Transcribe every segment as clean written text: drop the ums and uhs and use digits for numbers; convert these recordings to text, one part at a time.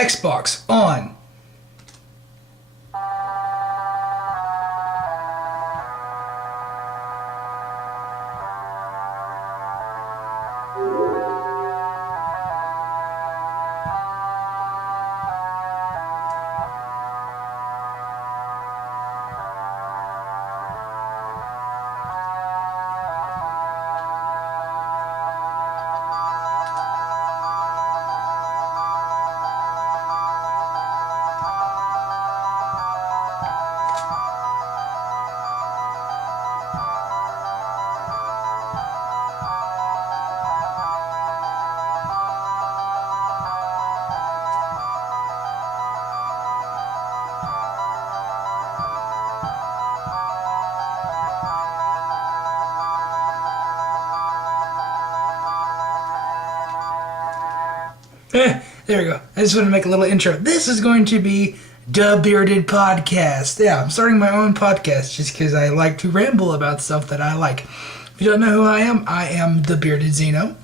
Xbox on. There we go. I just want to make a little intro. This is going to be DaBearded Podcast. Yeah, I'm starting my own podcast just because I like to ramble about stuff that I like. If you don't know who I am DaBeardedXeno.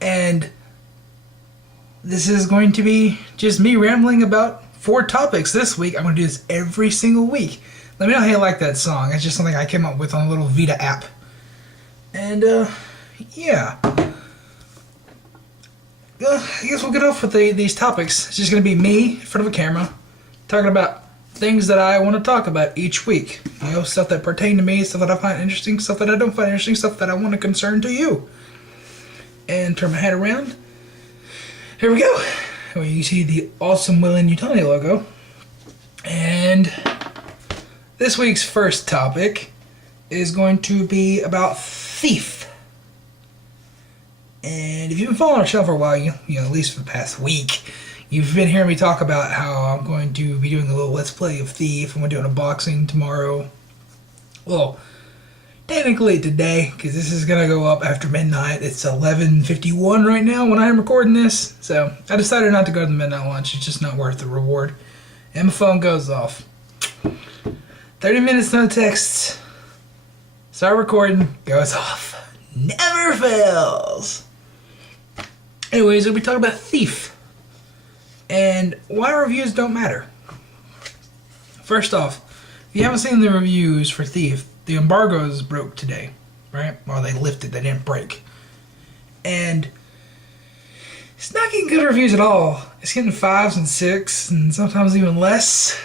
And this is going to be just me rambling about 4 topics this week. I'm going to do this every single week. Let me know how you like that song. It's just something I came up with on a little Vita app. And, yeah. I guess we'll get off with these topics. It's just going to be me in front of a camera talking about things that I want to talk about each week. You know, stuff that pertain to me, stuff that I find interesting, stuff that I don't find interesting, stuff that I want to concern to you. And turn my head around. Here we go. Well, you see the awesome Willing Utility logo. And this week's first topic is going to be about Thief. And if you've been following our channel for a while, you know, at least for the past week, you've been hearing me talk about how I'm going to be doing a little Let's Play of Thief. I'm going to do an unboxing tomorrow. Well, technically today, because this is going to go up after midnight. It's 11:51 right now when I'm recording this. So I decided not to go to the midnight lunch. It's just not worth the reward. And my phone goes off. 30 minutes, no texts. Start recording, goes off. Never fails. Anyways, we'll be talking about Thief and why reviews don't matter. First off, if you haven't seen the reviews for Thief, the embargoes broke today, right? Well, they lifted, they didn't break. And it's not getting good reviews at all. It's getting 5s and 6s and sometimes even less.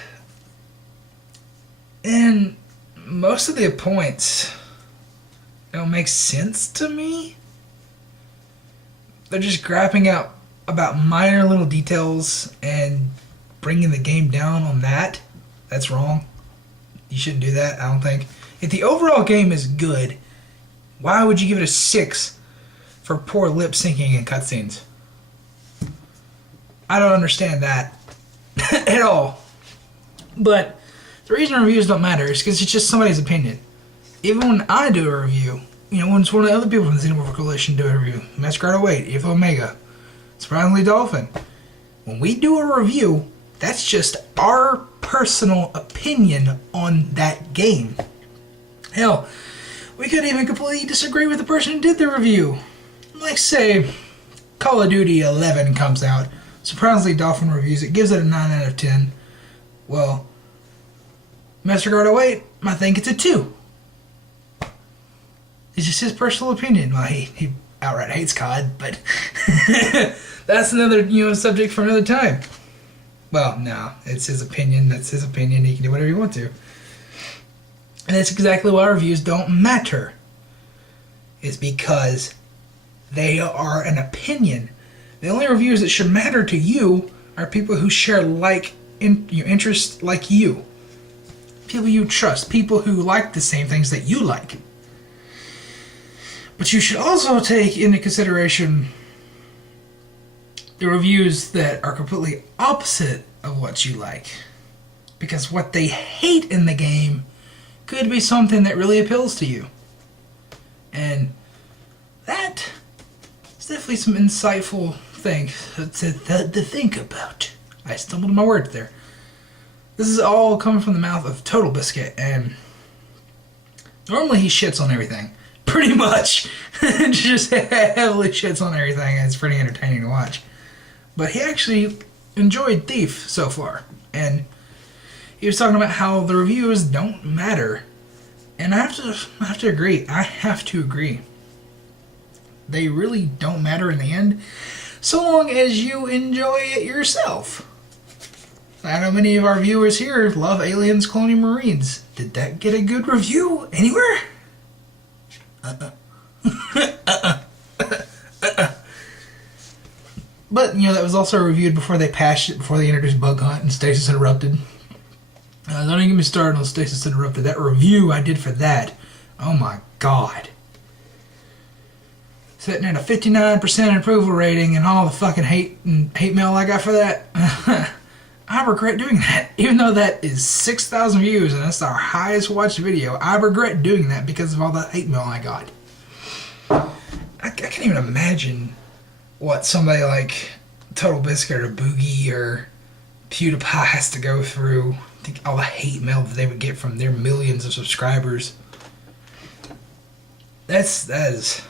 And most of the points don't make sense to me. They're just grapping out about minor little details and bringing the game down on that. That's wrong. You shouldn't do that, I don't think. If the overall game is good, why would you give it a 6 for poor lip syncing and cutscenes? I don't understand that at all. But the reason reviews don't matter is because it's just somebody's opinion. Even when I do a review, you know, when it's one of the other people from the Xenomorph Coalition do a review, Masquerade 08, if Omega, Surprisingly Dolphin, when we do a review, that's just our personal opinion on that game. Hell, we could even completely disagree with the person who did the review. Like, say, Call of Duty 11 comes out, Surprisingly Dolphin reviews it, gives it a 9 out of 10. Well, Masquerade 08 might think it's a 2. It's just his personal opinion. Well, he outright hates COD, but that's another, you know, subject for another time. Well, no, it's his opinion. That's his opinion. He can do whatever he wants to. And that's exactly why reviews don't matter. It's because they are an opinion. The only reviews that should matter to you are people who share your interests like you. People you trust. People who like the same things that you like. But you should also take into consideration the reviews that are completely opposite of what you like. Because what they hate in the game could be something that really appeals to you. And that is definitely some insightful thing to think about. I stumbled on my words there. This is all coming from the mouth of Total Biscuit, and normally he shits on everything. Pretty much. Just heavily shits on everything, and it's pretty entertaining to watch. but he actually enjoyed Thief so far. And he was talking about how the reviews don't matter. And I have to agree. I have to agree. They really don't matter in the end, so long as you enjoy it yourself. I know many of our viewers here love Aliens Cloning Marines. Did that get a good review anywhere? But, you know, that was also reviewed before they patched it, before they introduced Bug Hunt and Stasis Interrupted. Don't even get me started on Stasis Interrupted. That review I did for that, oh my god. Sitting at a 59% approval rating and all the fucking hate mail I got for that. I regret doing that. Even though that is 6,000 views and that's our highest watched video, I regret doing that because of all the hate mail I got. I can't even imagine what somebody like Total Biscuit or Boogie or PewDiePie has to go through. All the hate mail that they would get from their millions of subscribers. That is,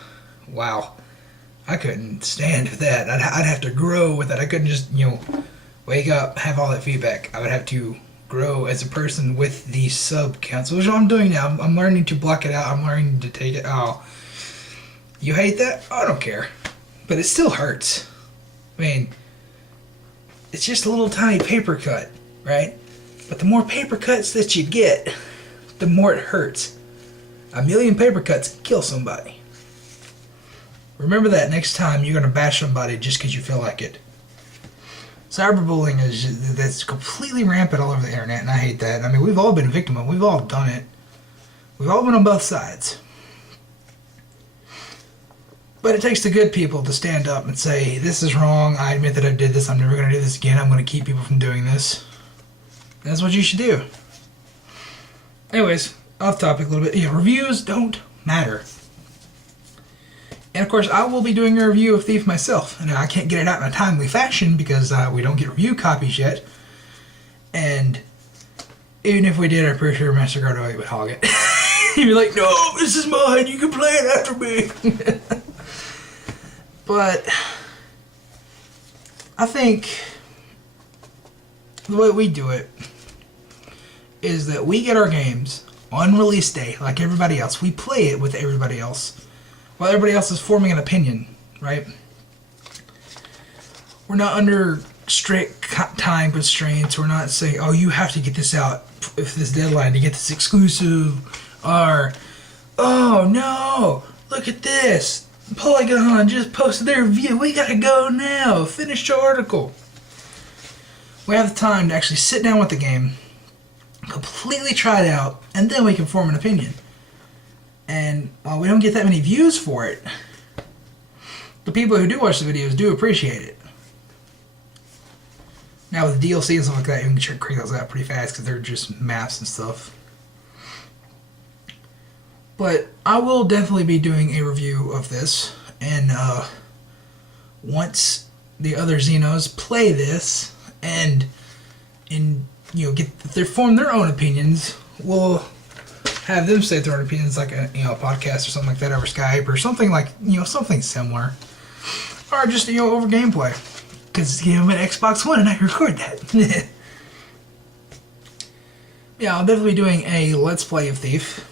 wow. I couldn't stand that. I'd have to grow with that. I couldn't just, you know, wake up, have all that feedback. I would have to grow as a person with the sub counts, which I'm doing now. I'm learning to block it out. I'm learning to take it out. You hate that? I don't care. But it still hurts. I mean, it's just a little tiny paper cut, right? But the more paper cuts that you get, the more it hurts. 1,000,000 paper cuts can kill somebody. Remember that next time you're going to bash somebody just because you feel like it. Cyberbullying that's completely rampant all over the internet, and I hate that. I mean, we've all been a victim of it. We've all done it. We've all been on both sides. But it takes the good people to stand up and say, this is wrong, I admit that I did this, I'm never going to do this again, I'm going to keep people from doing this. That's what you should do. Anyways, off topic a little bit. Yeah, reviews don't matter. And of course, I will be doing a review of Thief myself. And I can't get it out in a timely fashion because we don't get review copies yet. And even if we did, I'm pretty sure Master Gardoy would hog it. He'd be like, no, this is mine, you can play it after me. But I think the way we do it is that we get our games on release day like everybody else. We play it with everybody else while everybody else is forming an opinion, right? We're not under strict time constraints. We're not saying, oh, you have to get this out with this deadline to get this exclusive, or, oh no, look at this, Polygon just posted their review, we gotta go now, finish your article. We have the time to actually sit down with the game, completely try it out, and then we can form an opinion. And while we don't get that many views for it, the people who do watch the videos do appreciate it. Now with DLC and stuff like that, you can crank those out pretty fast because they're just maps and stuff. But I will definitely be doing a review of this, and once the other Xenos play this and they form their own opinions, we'll have them say their own opinions, like a podcast or something like that over Skype or something like something similar, or just over gameplay, because I'm an Xbox One and I can record that. Yeah, I'll definitely be doing a Let's Play of Thief,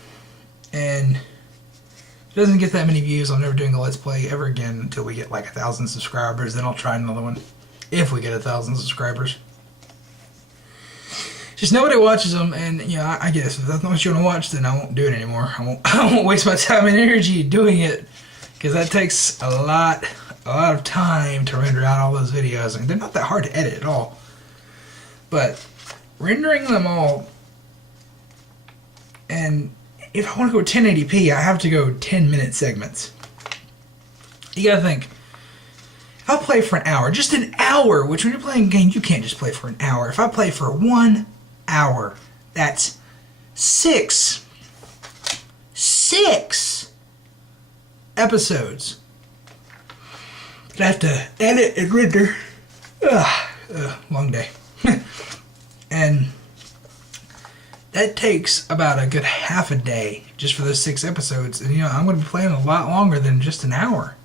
and if it doesn't get that many views, I'm never doing a Let's Play ever again until we get like 1,000 subscribers. Then I'll try another one if we get 1,000 subscribers. Just nobody watches them, and I guess if that's not what you want to watch, then I won't do it anymore. I won't waste my time and energy doing it, because that takes a lot of time to render out all those videos, and they're not that hard to edit at all. But rendering them all, and if I want to go 1080p, I have to go 10-minute segments. You gotta think, if I play for an hour, just an hour, which when you're playing a game, you can't just play for an hour. If I play for 1 hour, that's six episodes that I have to edit and render. Long day. And that takes about a good half a day just for those 6 episodes. And I'm going to be playing a lot longer than just an hour.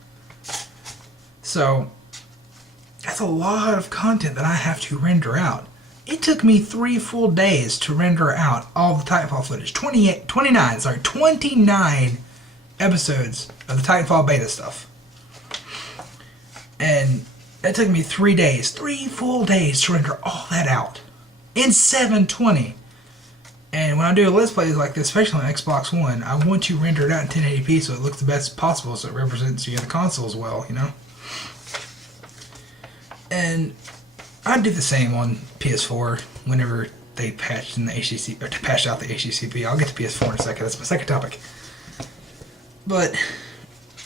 So I that's a lot of content that I have to render out. It took me 3 full days to render out all the Titanfall footage. 29 episodes of the Titanfall beta stuff. And that took me 3 days. 3 full days to render all that out. In 720. And when I do Let's Plays like this, especially on Xbox One, I want to render it out in 1080p so it looks the best possible, so it represents the console as well, you know? And I do the same on PS4 whenever they patched in the HTC, or patched out the HTCP. I'll get to PS4 in a second. That's my second topic. But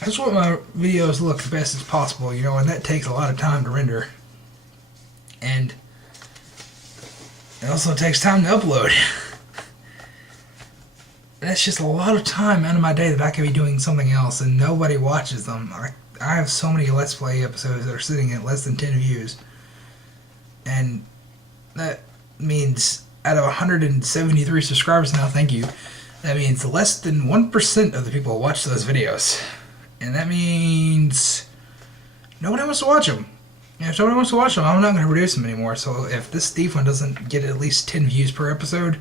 I just want my videos to look the best as possible, you know, and that takes a lot of time to render. And it also takes time to upload. That's just a lot of time out of my day that I could be doing something else and nobody watches them. I have so many Let's Play episodes that are sitting at less than 10 views. And that means out of 173 subscribers now, thank you, that means less than 1% of the people watch those videos. And that means nobody wants to watch them. And if nobody wants to watch them, I'm not going to produce them anymore. So if this Thief one doesn't get at least 10 views per episode,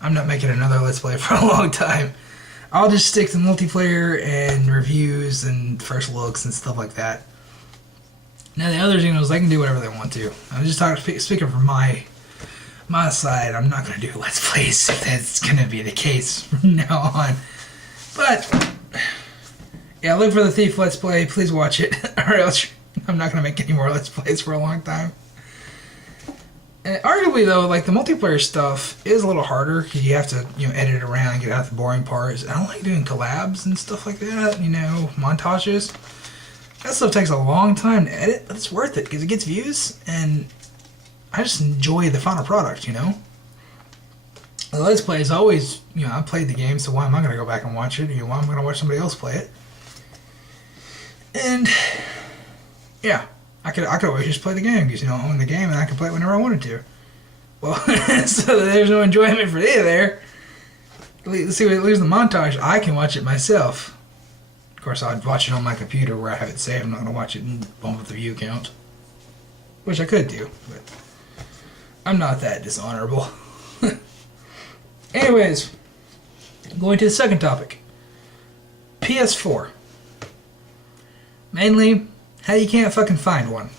I'm not making another Let's Play for a long time. I'll just stick to multiplayer and reviews and first looks and stuff like that. Now the other Xenos, they can do whatever they want to. I'm just speaking from my side. I'm not going to do Let's Plays if that's going to be the case from now on. But yeah, look for the Thief Let's Play. Please watch it, or else I'm not going to make any more Let's Plays for a long time. And arguably, though, like the multiplayer stuff is a little harder because you have to, you know, edit it around and get out the boring parts. I don't like doing collabs and stuff like that, you know, montages. That stuff takes a long time to edit, but it's worth it because it gets views, and I just enjoy the final product, you know. The Let's Play is always, you know, I played the game, so why am I going to go back and watch it? You know, why am I going to watch somebody else play it? And yeah. I could always just play the game because, you know, I own the game and I can play it whenever I wanted to. Well, so there's no enjoyment for you there. Let's see, when it leaves the montage, I can watch it myself. Of course, I'd watch it on my computer where I have it saved. I'm not going to watch it and bump up the view count. Which I could do, but I'm not that dishonorable. Anyways, going to the second topic. PS4. Mainly, how you can't fucking find one.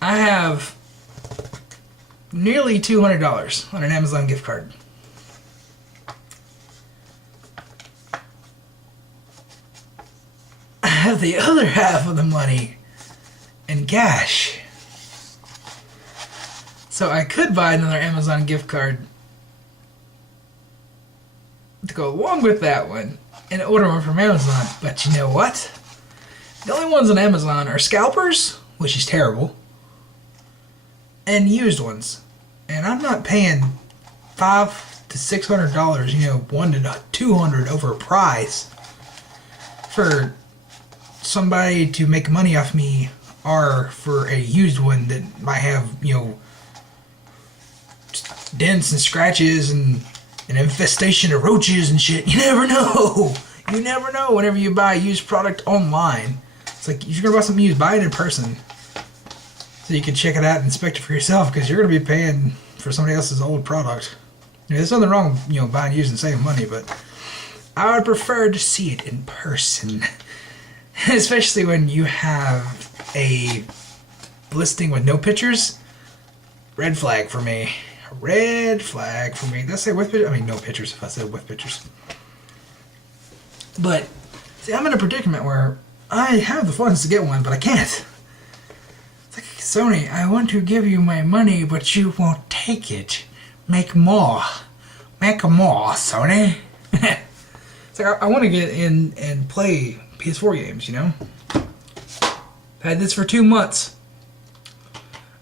I have nearly $200 on an Amazon gift card. I have the other half of the money in cash. So I could buy another Amazon gift card to go along with that one and order one from Amazon. But you know what? The only ones on Amazon are scalpers, which is terrible, and used ones. And I'm not paying $500 to $600, you know, $100 to $200 over a price for somebody to make money off me, or for a used one that might have, you know, dents and scratches and an infestation of roaches and shit. You never know. You never know whenever you buy a used product online. It's like, if you're going to buy something used, buy it in person so you can check it out and inspect it for yourself, because you're going to be paying for somebody else's old product. You know, there's nothing wrong with, you know, buying used and saving money, but I would prefer to see it in person. Especially when you have a listing with no pictures. Red flag for me. Red flag for me. Did I say with pictures? I mean, no pictures if I said with pictures. But, see, I'm in a predicament where I have the funds to get one, but I can't. It's like, Sony, I want to give you my money, but you won't take it. Make more. Make more, Sony. It's like, I want to get in and play PS4 games, you know? I've had this for 2 months.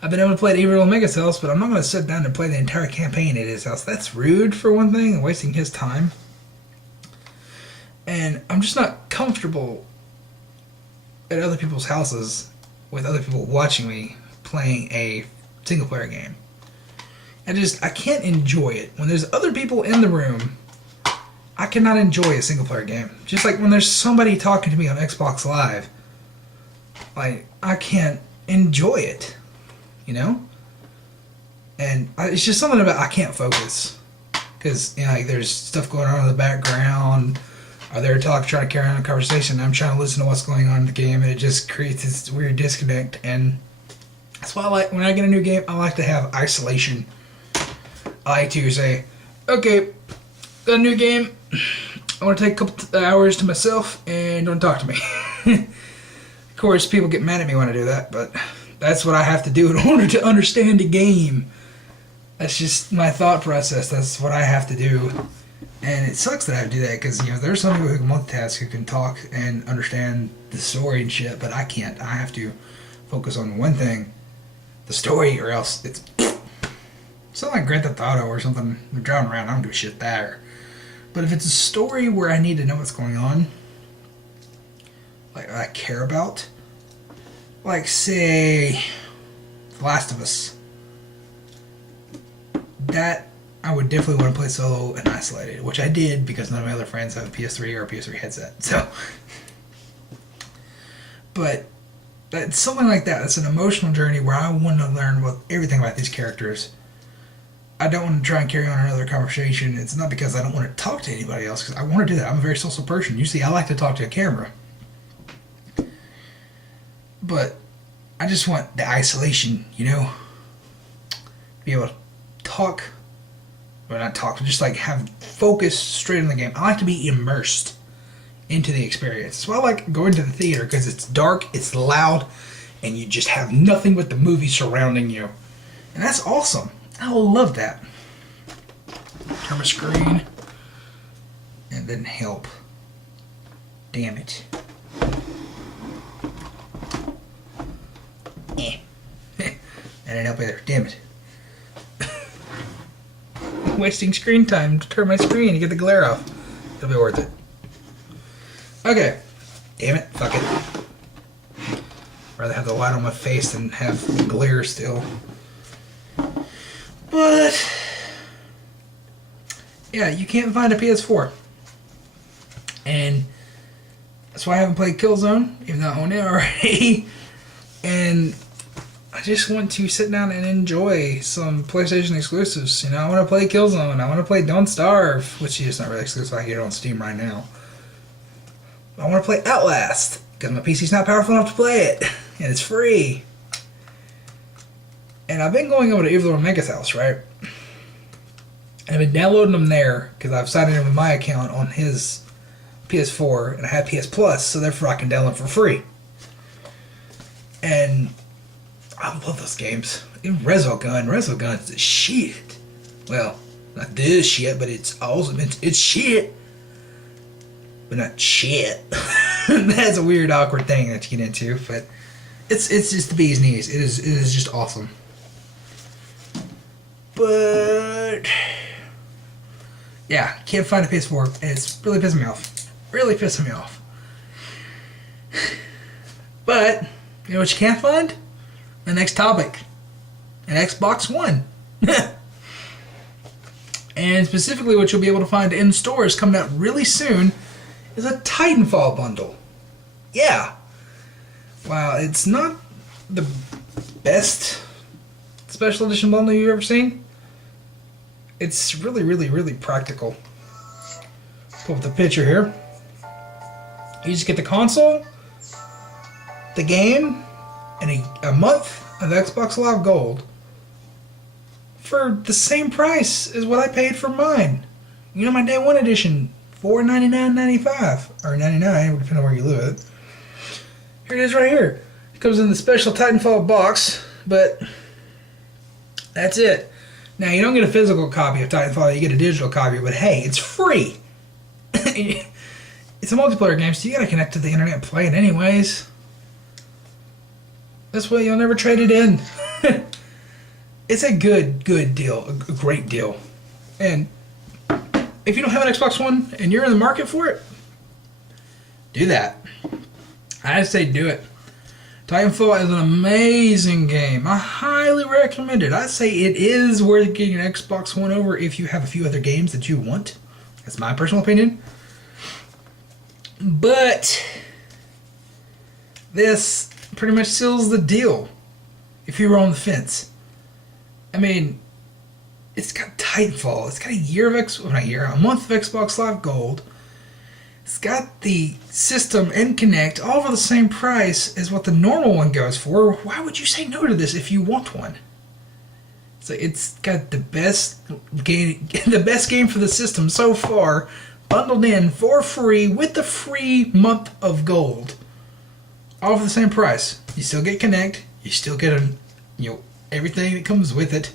I've been able to play at Evil Omega's house, but I'm not going to sit down and play the entire campaign at his house. That's rude, for one thing, and wasting his time. And I'm just not comfortable at other people's houses with other people watching me playing a single-player game. I can't enjoy it. When there's other people in the room, I cannot enjoy a single-player game. Just like when there's somebody talking to me on Xbox Live, like, I can't enjoy it, you know? And it's just something about I can't focus. Because, you know, like, there's stuff going on in the background, or they're trying to carry on a conversation, I'm trying to listen to what's going on in the game, and it just creates this weird disconnect. And that's why I like, when I get a new game, I like to have isolation. I like to say, okay, got a new game, I want to take a couple hours to myself, and don't talk to me. Of course, people get mad at me when I do that, but that's what I have to do in order to understand the game. That's just my thought process. That's what I have to do. And it sucks that I have to do that because, you know, there's some people who can multitask, who can talk and understand the story and shit, but I can't. I have to focus on one thing, the story, or else it's not like Grand Theft Auto or something. I'm driving around, I don't give a shit there. But if it's a story where I need to know what's going on, like I care about, like say The Last of Us, that I would definitely want to play solo and isolated, which I did because none of my other friends have a PS3 or a PS3 headset. So, but it's something like that. It's an emotional journey where I want to learn everything about these characters. I don't want to try and carry on another conversation. It's not because I don't want to talk to anybody else, because I want to do that. I'm a very social person. You see, I like to talk to a camera. But I just want the isolation, you know? Be able to talk, or not talk, but just like have focus straight on the game. I like to be immersed into the experience. That's why I like going to the theater, because it's dark, it's loud, and you just have nothing but the movie surrounding you. And that's awesome. I love that. Turn my screen. And then help. Damn it. I didn't help either. Damn it. Wasting screen time to turn my screen to get the glare off. It'll be worth it. Okay. Damn it. Fuck it. Rather have the light on my face than have the glare still. But yeah, you can't find a PS4. And that's why I haven't played Killzone, even though I own it already. And I just want to sit down and enjoy some PlayStation exclusives. You know, I want to play Killzone. I want to play Don't Starve, which is not really exclusive. I can get it on Steam right now. I want to play Outlast, because my PC's not powerful enough to play it. And it's free. And I've been going over to Evil Omega's house, right? And I've been downloading them there, because I've signed in with my account on his PS4, and I have PS Plus, so therefore I can download for free. And I love those games. Even Resogun's the shit. Well, not this shit, but it's awesome. It's shit. But not shit. That's a weird, awkward thing that you get into, but it's just the bee's knees. It is just awesome. But yeah, can't find a PS4, and it's really pissing me off. Really pissing me off. But you know what you can't find? The next topic. An Xbox One. And specifically what you'll be able to find in stores coming out really soon is a Titanfall bundle. Yeah. Wow, it's not the best special edition bundle you've ever seen. It's really, really, really practical. Pull up the picture here. You just get the console, the game, and a month of Xbox Live Gold for the same price as what I paid for mine. You know, my Day 1 edition, $4.99.95 or $99, depending on where you live. Here it is right here. It comes in the special Titanfall box, but that's it. Now, you don't get a physical copy of Titanfall, you get a digital copy, but hey, it's free. It's a multiplayer game, so you gotta connect to the internet and play it anyways. This way you'll never trade it in. It's a good deal, a great deal. And if you don't have an Xbox One and you're in the market for it, do that. I say do it. Titanfall is an amazing game. I highly recommend it. I say it is worth getting an Xbox One over if you have a few other games that you want. That's my personal opinion. But this pretty much seals the deal if you were on the fence. I mean, it's got Titanfall. It's got a month of Xbox Live Gold. It's got the system and Kinect all for the same price as what the normal one goes for. Why would you say no to this if you want one? So it's got the best game for the system so far, bundled in for free with the free month of gold, all for the same price. You still get Kinect. You still get everything that comes with it: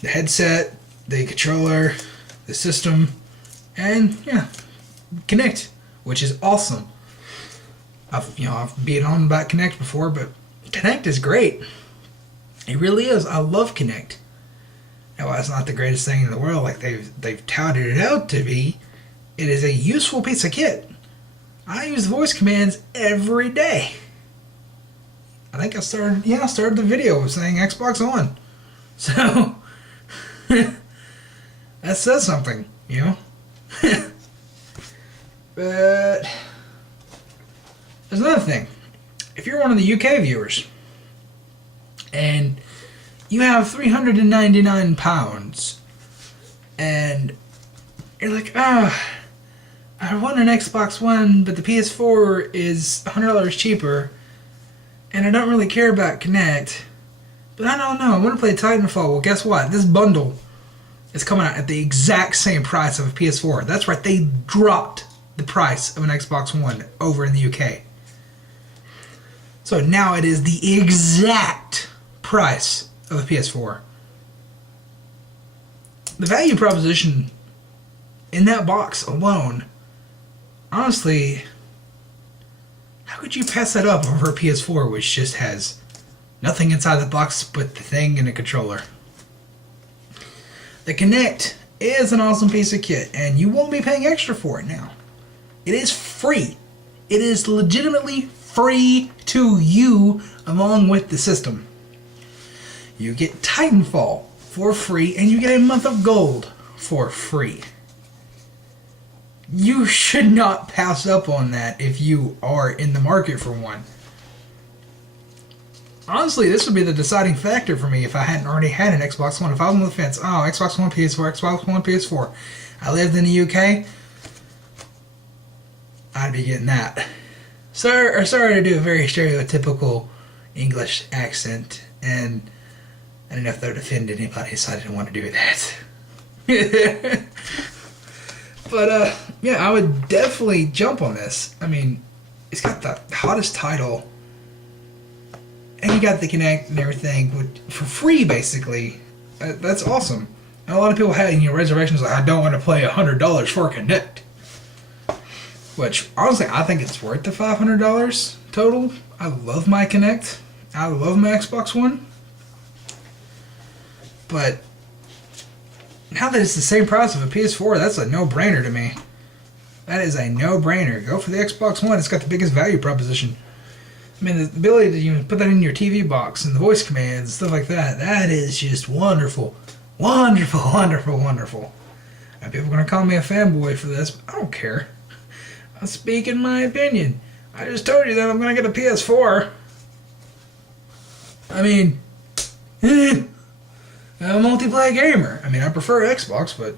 the headset, the controller, the system, and Kinect, which is awesome. I've been on about Kinect before, but Kinect is great. It really is. I love Kinect. Now, while it's not the greatest thing in the world like they've touted it out to be, it is a useful piece of kit. I use voice commands every day. I think I started the video with saying Xbox One. So that says something, But there's another thing. If you're one of the UK viewers and you have £399 and you're like, I want an Xbox One, but the PS4 is $100 cheaper, and I don't really care about Kinect, but I don't know, I want to play Titanfall. Well, guess what? This bundle is coming out at the exact same price of a PS4. That's right, they dropped the price of an Xbox One over in the UK. So now it is the exact price of a PS4. The value proposition in that box alone, honestly, how could you pass that up over a PS4 which just has nothing inside the box but the thing and a controller? The Kinect is an awesome piece of kit, and you won't be paying extra for it now. It is free. It is legitimately free to you along with the system. You get Titanfall for free, and you get a month of gold for free. You should not pass up on that if you are in the market for one. Honestly, this would be the deciding factor for me if I hadn't already had an Xbox One. If I was on the fence, Xbox One, PS4, Xbox One, PS4. I lived in the UK, I'd be getting that. Sorry to do a very stereotypical English accent, and I don't know if that would offend anybody, so I didn't want to do that. But, I would definitely jump on this. I mean, it's got the hottest title, and you got the Kinect and everything for free, basically. That's awesome. And a lot of people had reservations like, I don't want to pay $100 for Kinect. Which, honestly, I think it's worth the $500 total. I love my Kinect. I love my Xbox One. But now that it's the same price of a PS4, that's a no-brainer to me. That is a no-brainer. Go for the Xbox One. It's got the biggest value proposition. I mean, the ability to put that in your TV box and the voice commands and stuff like that, that is just wonderful. Wonderful, wonderful, wonderful. And people are going to call me a fanboy for this, but I don't care. I'm speaking my opinion. I just told you that I'm going to get a PS4. I mean, I'm a multiplayer gamer. I mean, I prefer Xbox, but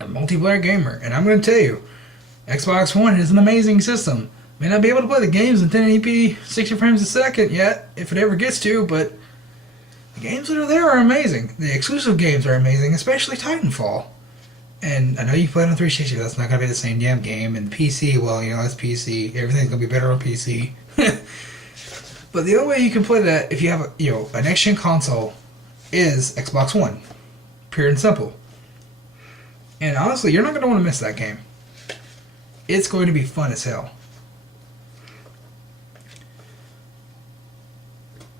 I'm a multiplayer gamer. And I'm going to tell you, Xbox One is an amazing system. May not be able to play the games in 1080p 60 frames a second yet, if it ever gets to, but the games that are there are amazing. The exclusive games are amazing, especially Titanfall. And I know you play it on 360, but that's not going to be the same damn game. And PC, well, that's PC. Everything's going to be better on PC. But the only way you can play that if you have a next-gen console is Xbox One. Pure and simple. And honestly, you're not going to want to miss that game. It's going to be fun as hell.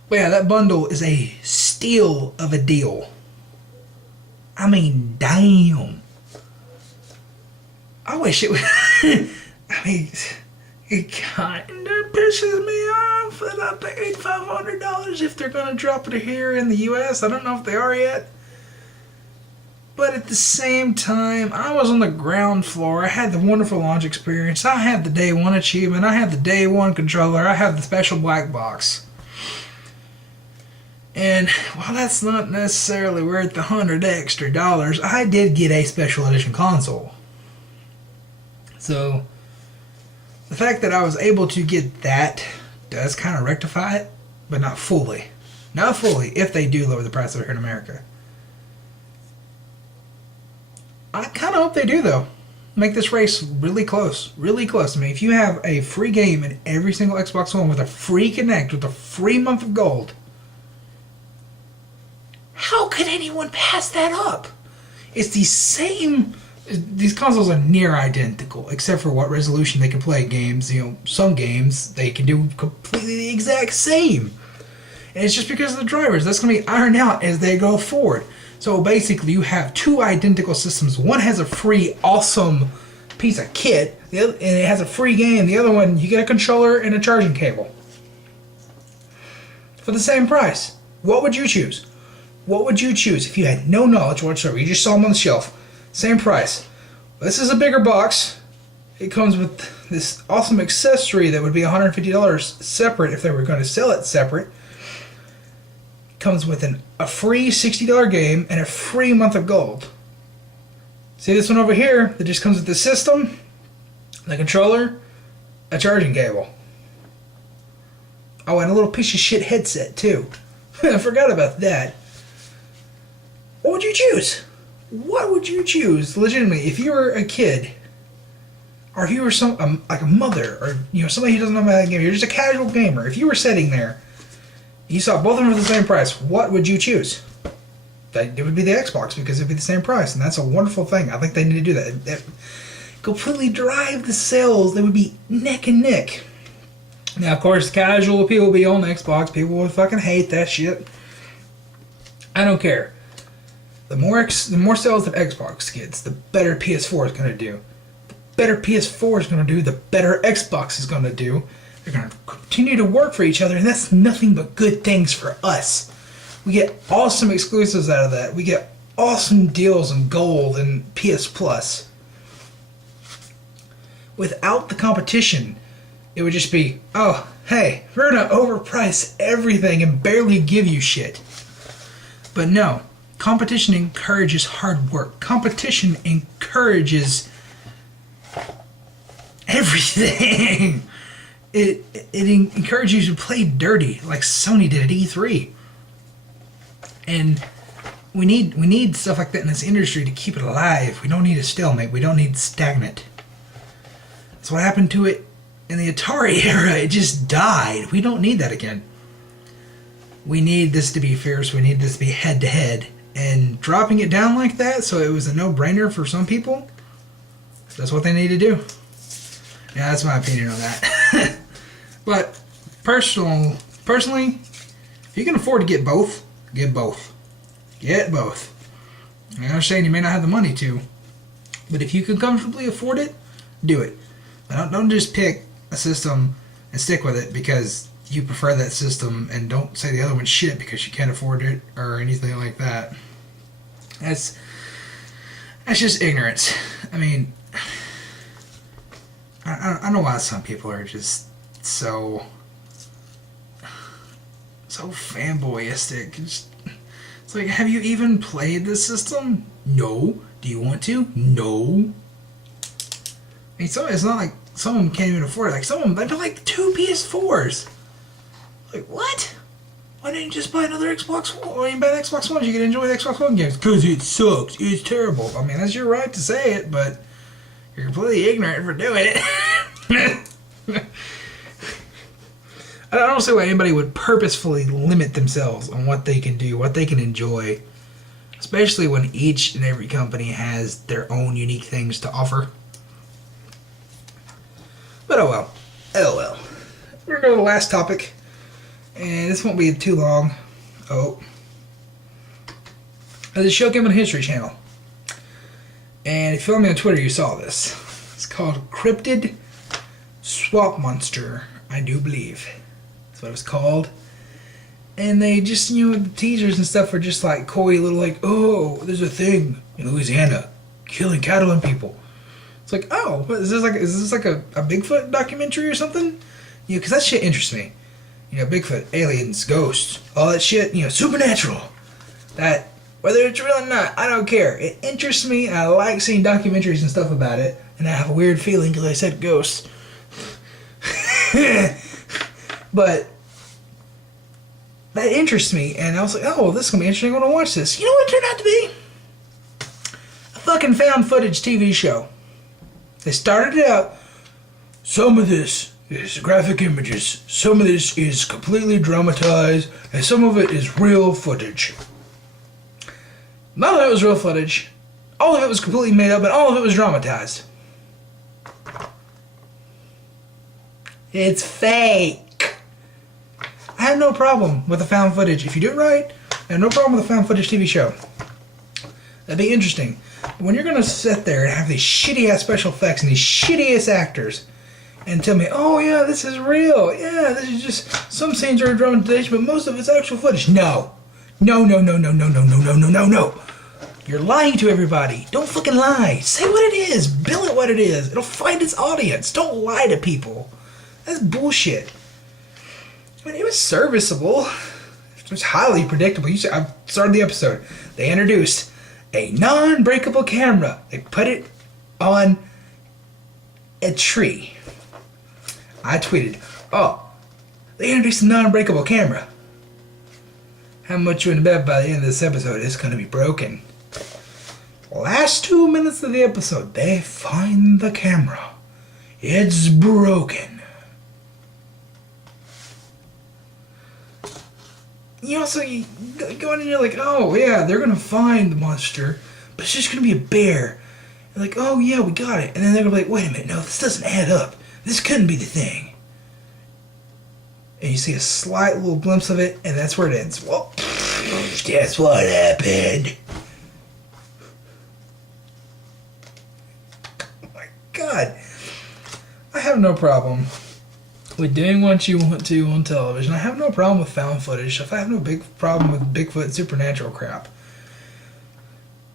But yeah, that bundle is a steal of a deal. I mean, damn. I wish it would... I mean, it kind of pisses me off that I paid $500 if they're going to drop it here in the U.S. I don't know if they are yet. But at the same time, I was on the ground floor. I had the wonderful launch experience. I had the day one achievement. I had the day one controller. I had the special black box. And while that's not necessarily worth the $100 extra, I did get a special edition console. So the fact that I was able to get that does kind of rectify it, but not fully. Not fully, if they do lower the price over here in America. I kind of hope they do, though. Make this race really close. Really close. I mean, if you have a free game in every single Xbox One with a free Connect, with a free month of gold, how could anyone pass that up? It's the same. These consoles are near identical, except for what resolution they can play games. You know, some games they can do completely the exact same. And it's just because of the drivers. That's going to be ironed out as they go forward. So basically, you have two identical systems. One has a free, awesome piece of kit, and it has a free game. The other one, you get a controller and a charging cable. For the same price. What would you choose? What would you choose if you had no knowledge whatsoever? You just saw them on the shelf. Same price. This is a bigger box. It comes with this awesome accessory that would be $150 separate if they were going to sell it separate. Comes with a free $60 game and a free month of gold. See this one over here that just comes with the system, the controller, a charging cable. Oh, and a little piece of shit headset too. I forgot about that. What would you choose? What would you choose? Legitimately, if you were a kid, or if you were like a mother, or somebody who doesn't know about that game, you're just a casual gamer. If you were sitting there, you saw both of them for the same price, what would you choose? It would be the Xbox because it'd be the same price, and that's a wonderful thing. I think they need to do that. That completely drive the sales. They would be neck and neck. Now, of course, casual people will be on the Xbox. People would fucking hate that shit. I don't care. The more sales of Xbox gets, the better PS4 is going to do. The better PS4 is going to do, the better Xbox is going to do. They're going to continue to work for each other, and that's nothing but good things for us. We get awesome exclusives out of that. We get awesome deals in gold and PS Plus. Without the competition, it would just be, oh, hey, we're going to overprice everything and barely give you shit. But no, competition encourages hard work. Competition encourages everything. It encourages you to play dirty, like Sony did at E3. And we need stuff like that in this industry to keep it alive. We don't need a stalemate. We don't need stagnant. That's what happened to it in the Atari era. It just died. We don't need that again. We need this to be fierce. We need this to be head-to-head. And dropping it down like that so it was a no-brainer for some people, that's what they need to do. Yeah, that's my opinion on that. But personally, if you can afford to get both, get both. Get both. I understand you may not have the money to, but if you can comfortably afford it, do it. Don't just pick a system and stick with it because you prefer that system, and don't say the other one's shit because you can't afford it or anything like that. That's just ignorance. I mean, I know why some people are just so fanboyistic. It's like, have you even played this system? No. Do you want to? No. I mean, it's not like some of them can't even afford it. Like some of them, they buy like 2 PS4s. Like, what? Why didn't you just buy another Xbox One? Why didn't you buy an Xbox One so you can enjoy the Xbox One games? Because it sucks. It's terrible. I mean, that's your right to say it, but you're completely ignorant for doing it. I don't see why anybody would purposefully limit themselves on what they can do, what they can enjoy, especially when each and every company has their own unique things to offer. But oh well. Oh well. We're going to go to the last topic, and this won't be too long. Oh. There's a show came on the History Channel, and if you follow me on Twitter, you saw this. It's called Criptid Swamp Monster, I do believe. That's what it was called. And they just, the teasers and stuff are just like coy little like, oh, there's a thing in Louisiana killing cattle and people. It's like, oh, what, is this like a Bigfoot documentary or something? Because that shit interests me. Bigfoot, aliens, ghosts, all that shit, supernatural. That, whether it's real or not, I don't care. It interests me, and I like seeing documentaries and stuff about it, and I have a weird feeling because I said ghosts. But that interests me, and I was like, oh, this is going to be interesting, I'm going to watch this. You know what it turned out to be? A fucking found footage TV show. They started it out, some of this is graphic images, some of this is completely dramatized, and some of it is real footage. None of it was real footage, all of it was completely made up, and all of it was dramatized. It's fake. I have no problem with the found footage. If you do it right, I have no problem with a found footage TV show. That'd be interesting. But when you're going to sit there and have these shitty-ass special effects and these shitty-ass actors and tell me, oh yeah, this is real. Yeah, this is just, some scenes are dramatization, but most of it's actual footage. No. No. You're lying to everybody. Don't fucking lie. Say what it is. Bill it what it is. It'll find its audience. Don't lie to people. That's bullshit. I mean, it was serviceable. It was highly predictable. I started the episode. They introduced a non-breakable camera. They put it on a tree. I tweeted, oh, they introduced a non-breakable camera. How much you in bed by the end of this episode is going to be broken. Last 2 minutes of the episode, they find the camera. It's broken. You go in and you're like, oh yeah, they're going to find the monster, but it's just going to be a bear. You're like, oh yeah, we got it. And then they're going to be like, wait a minute, no, this doesn't add up. This couldn't be the thing. And you see a slight little glimpse of it, and that's where it ends. Well, guess what happened? Oh my God. I have no problem with doing what you want to on television. I have no problem with found footage stuff. I have no big problem with Bigfoot supernatural crap.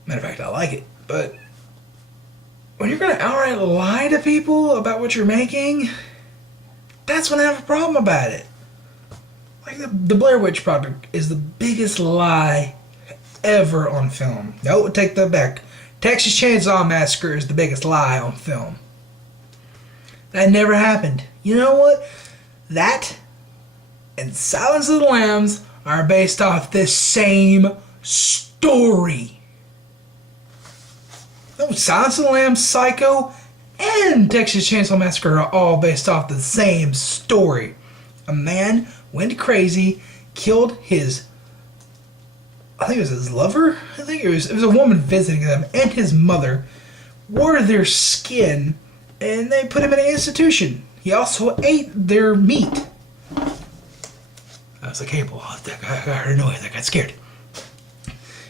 Matter of fact, I like it. But when you're going to outright lie to people about what you're making, that's when I have a problem about it. Like the Blair Witch Project is the biggest lie ever on film. No, take that back. Texas Chainsaw Massacre is the biggest lie on film. That never happened. You know what? That and Silence of the Lambs are based off the same story. No, Silence of the Lambs, Psycho, and Texas Chainsaw Massacre are all based off the same story. A man went crazy, killed his, I think it was his lover? I think it was a woman visiting them, and his mother, wore their skin, and they put him in an institution. He also ate their meat. I was like, hey, well, I heard a noise. I got scared.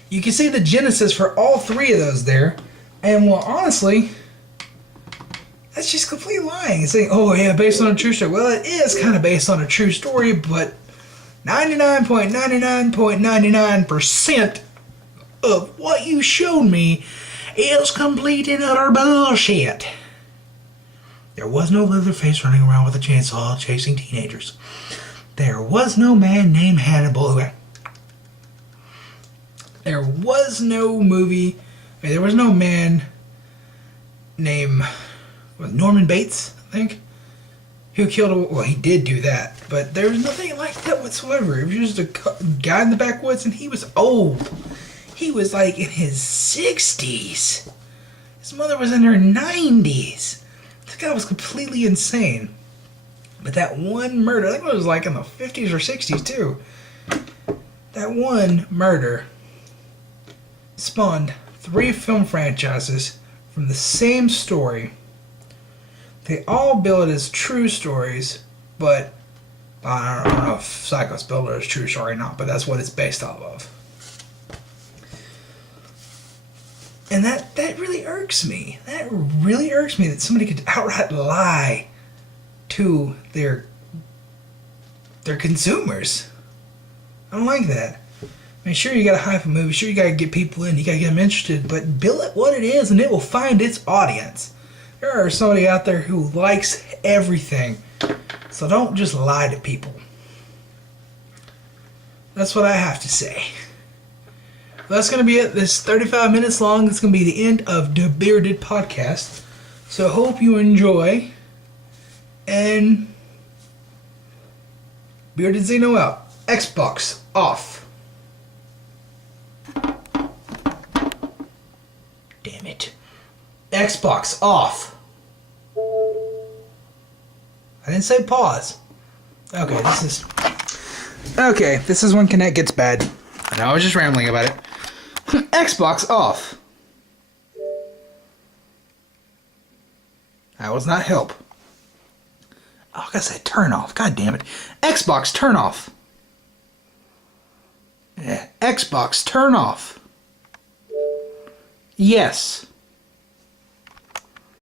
You can see the genesis for all three of those there. And, well, honestly, that's just complete lying. Saying, oh, yeah, based on a true story. Well, it is kind of based on a true story, but 99.99.99% of what you showed me is complete and utter bullshit. There was no Leatherface running around with a chainsaw chasing teenagers. There was no man named Hannibal. There was no movie. There was no man named Norman Bates, I think, who killed well, he did do that, but there was nothing like that whatsoever. It was just a guy in the backwoods, and he was old. He was like in his 60s. His mother was in her 90s. This guy was completely insane. But that one murder, I think it was like in the 50s or 60s too. That one murder spawned 3 film franchises from the same story. They all bill it as true stories, but I don't know if Psycho's billed it as true story or not, but that's what it's based off of. And that really irks me. That really irks me that somebody could outright lie to their consumers. I don't like that. I mean, sure, you gotta hype a movie, sure, you gotta get people in, you gotta get them interested, but bill it what it is and it will find its audience. There are somebody out there who likes everything, so don't just lie to people. That's what I have to say. Well, that's gonna be it. This is 35 minutes long. It's gonna be the end of the Bearded Podcast. So hope you enjoy, and DaBeardedXeno out. Xbox off. Damn it. Xbox off. I didn't say pause. Okay, this is when Connect gets bad. No, I was just rambling about it. Xbox off. That was not help. Oh, I gotta say turn off. God damn it. Xbox turn off. Yeah, Xbox turn off. Yes.